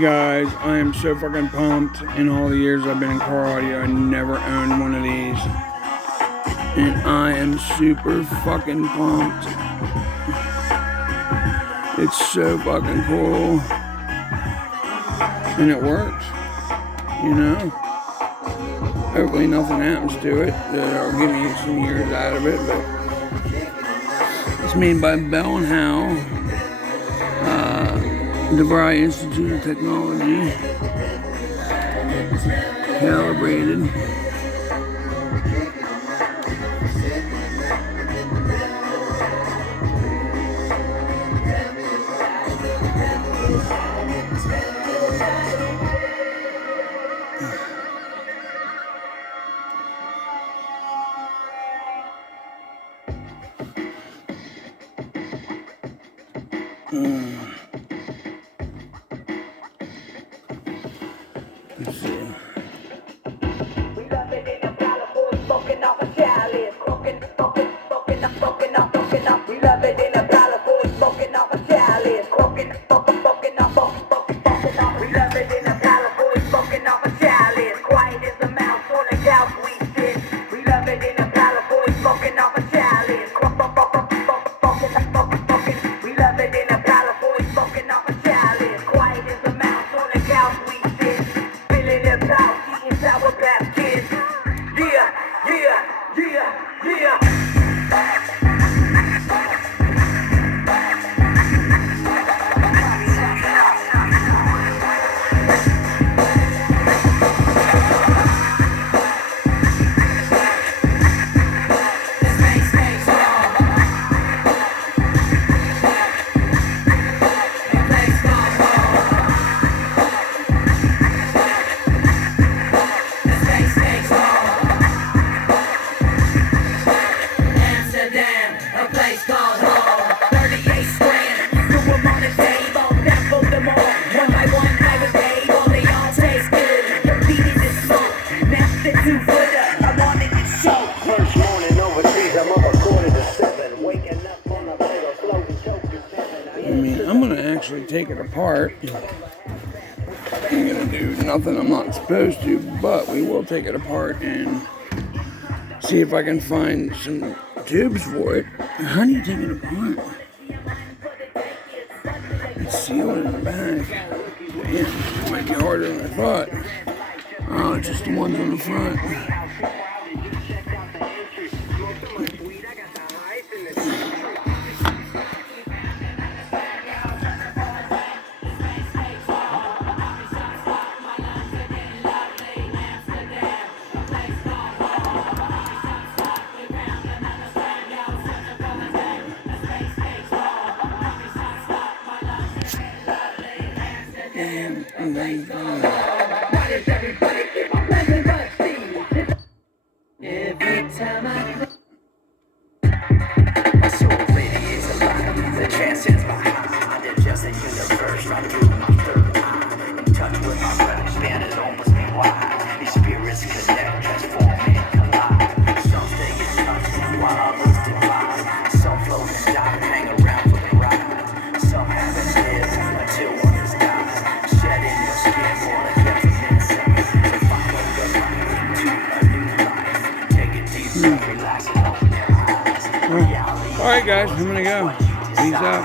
Guys, I am so fucking pumped. In all the years I've been in car audio, I never owned one of these. And I am super fucking pumped. It's so fucking cool. And it works. You know? Hopefully nothing happens to it that'll give me some years out of it, but it's made by Bell & Howell, DeVry Institute of Technology, calibrated. Let's see. I'm gonna actually take it apart. I'm gonna do nothing I'm not supposed to, but we will take it apart and see if I can find some tubes for it. How do you take it apart? It's sealed in the back. Damn, it might be harder than I thought. Oh, it's just the ones on the front. Every time I my soul radiates a light, the transcends my mind. It's just a universe right through my third eye. In touch with my breath, span is almost me wide. These spirits connect, transform and collide. Some stay in touch while others divide. Some float and die, hang around for the ride. Some haven't lived until one has died. Shedding your skin for the depth of to follow the light into a new life. Take it deep, relax and open your eyes. Alright guys, I'm gonna go. Peace out.